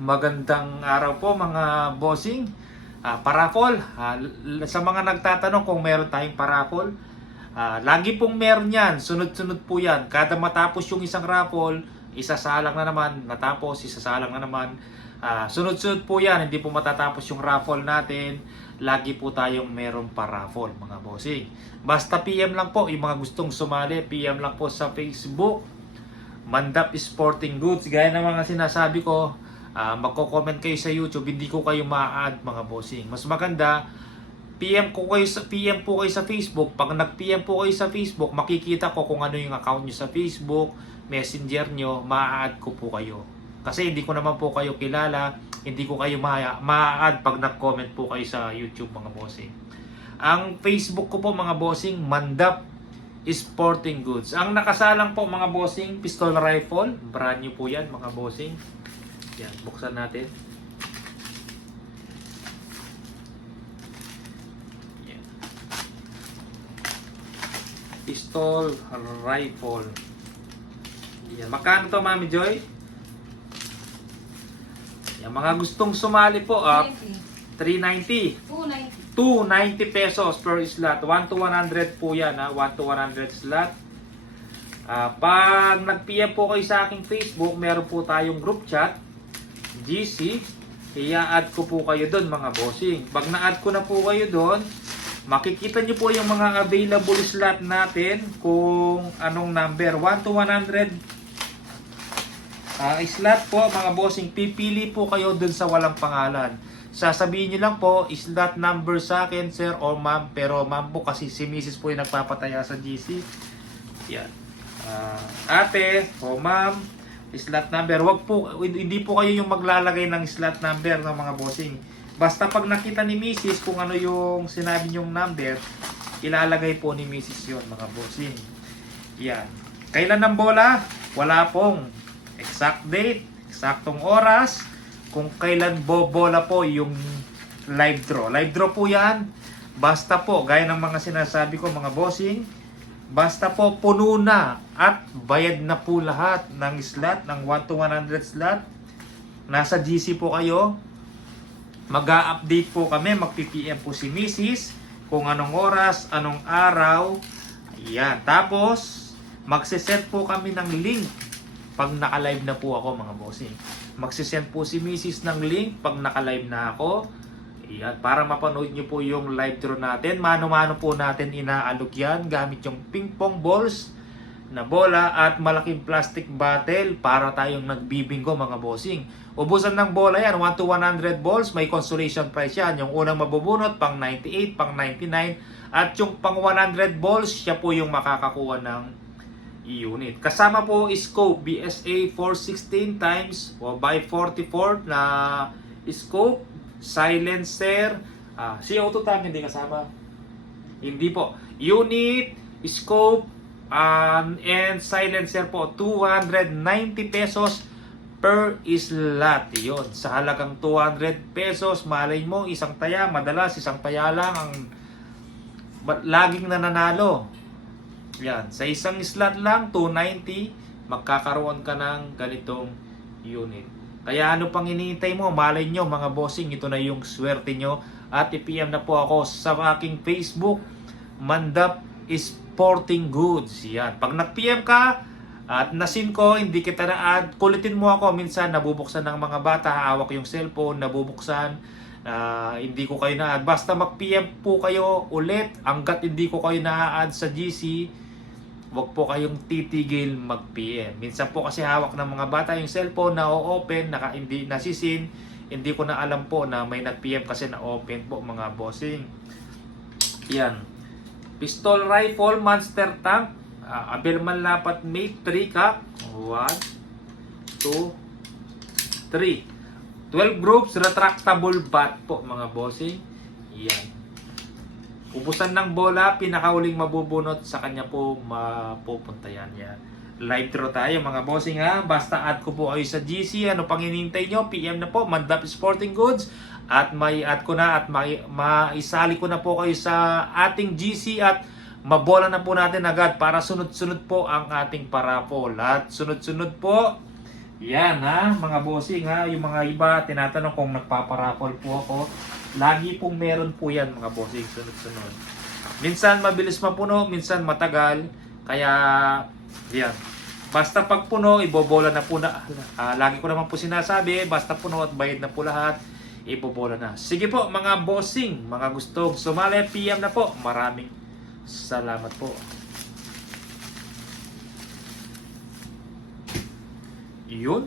Magandang araw po mga bossing. Parapol, sa mga nagtatanong kung meron tayong parapol, lagi pong meron yan. Sunod-sunod po yan. Kada matapos yung isang raffle, isasalang na naman. Natapos, isasalang na naman. Sunod-sunod po yan. Hindi po matatapos yung raffle natin. Lagi po tayong merong paraffle mga bossing. Basta PM lang po. Yung mga gustong sumali, PM lang po sa Facebook. Mandap Sporting Goods. Gaya ng mga sinasabi ko, magko-comment kayo sa YouTube, hindi ko kayo ma-add mga bossing. Mas maganda, PM po kayo sa Facebook. Pag nag-PM po kayo sa Facebook, makikita ko kung ano yung account nyo sa Facebook, Messenger nyo, ma-add ko po kayo. Kasi hindi ko naman po kayo kilala, hindi ko kayo ma-add pag nag-comment po kayo sa YouTube mga bossing. Ang Facebook ko po mga bossing, Mandap Sporting Goods. Ang nakasalang po mga bossing, pistol rifle, brand new po yan mga bossing. Yan, buksan natin. Yan. Pistol rifle. Yan. Magkano to, Mami Joy? Yan, mga gustong sumali po, 390. 290 pesos per slot. 1 to 100 po yan, 1 to 100 slot. Pag nag-PM po kayo sa aking Facebook, meron po tayong group chat, GC, i-add ko po kayo doon mga bossing. Pag na-add ko na po kayo doon, makikita nyo po yung mga available slot natin kung anong number. 1 to 100 slot po mga bossing. Pipili po kayo doon sa walang pangalan. Sasabihin nyo lang po, slot number sa akin, sir or ma'am. Pero ma'am po kasi si Mrs. po yung nagpapataya sa GC. Yan. Ate o ma'am, slot number. Hindi po kayo yung maglalagay ng slot number ng mga bossing. Basta pag nakita ni Mrs. kung ano yung sinabi nyong number, ilalagay po ni Mrs. yun mga bossing. Yan. Kailan ng bola? Wala pong exact date, eksaktong oras, kung kailan bobola po yung live draw. Live draw po yan. Basta po, gaya ng mga sinasabi ko mga bossing, basta po puno na at bayad na po lahat ng slot, ng 1 to 100 slot. Nasa GC po kayo. Mag-a-update po kami, mag-PPM po si Mrs. kung anong oras, anong araw. Ayan. Tapos, magsisend po kami ng link pag naka-live na po ako mga bossing. Magsisend po si Mrs. ng link pag naka-live na ako. Ayan, para mapanood nyo po yung live draw natin. Mano-mano po natin inaalok yan gamit yung ping pong balls na bola at malaking plastic bottle para tayong nagbibingo mga bossing. Ubusan ng bola yan, 1 to 100 balls, may consolation prize yan. Yung unang mabubunot, pang 98, pang 99. At yung pang 100 balls, siya po yung makakakuha ng unit. Kasama po scope, BSA 416 times o by 44 na scope. Silencer, CO2 tank hindi kasama. Hindi po. Unit, scope, and silencer po. 290 pesos per slot. Yun. Sa halagang 200 pesos, malay mo, isang taya. Madalas, isang taya lang ang laging nananalo. Yan. Sa isang slot lang, 290, magkakaroon ka ng ganitong unit. Kaya ano pang iniintay mo? Malay nyo mga bossing, ito na yung swerte nyo. At i-PM na po ako sa aking Facebook, Mandap Sporting Goods. Yan. Pag nag-PM ka at nasin ko, hindi kita na-add, kulitin mo ako. Minsan nabubuksan ng mga bata, hawak yung cellphone, nabubuksan. Hindi ko kayo na-add. Basta mag-PM po kayo ulit. Hanggat hindi ko kayo na-add sa GC, huwag po kayong titigil mag-PM. Minsan po kasi hawak ng mga bata yung cellphone na o-open, hindi nasisin. Hindi ko na alam po na may nag-PM kasi na-open po mga bossing. Yan. Pistol rifle, monster tank. Abelman Lapat Mate 3 cup. 1, 2, 3. 12 groups, retractable bat po mga bossing. Yan. Ubusan ng bola, pinakauling mabubunot sa kanya po mapupunta yan. Live draw tayo mga bossing ha. Basta add ko po kayo sa GC. Ano pang hinihintay nyo? PM na po, Mandap Sporting Goods. At may add ko na at maisali ko na po kayo sa ating GC at mabola na po natin agad para sunod-sunod po ang ating parapol. At sunod-sunod po, Yan ha, mga bossing ha. Yung mga iba, tinatanong kung nagpaparapol po ako. Lagi pong meron po yan mga bossing, sunod-sunod. Minsan mabilis mapuno, minsan matagal. Kaya, yan. Basta pag puno, ibobola na po na. Lagi ko naman po sinasabi, basta puno at bayad na po lahat, ibobola na. Sige po mga bossing, mga gustong sumali, PM na po. Maraming salamat po. Yun.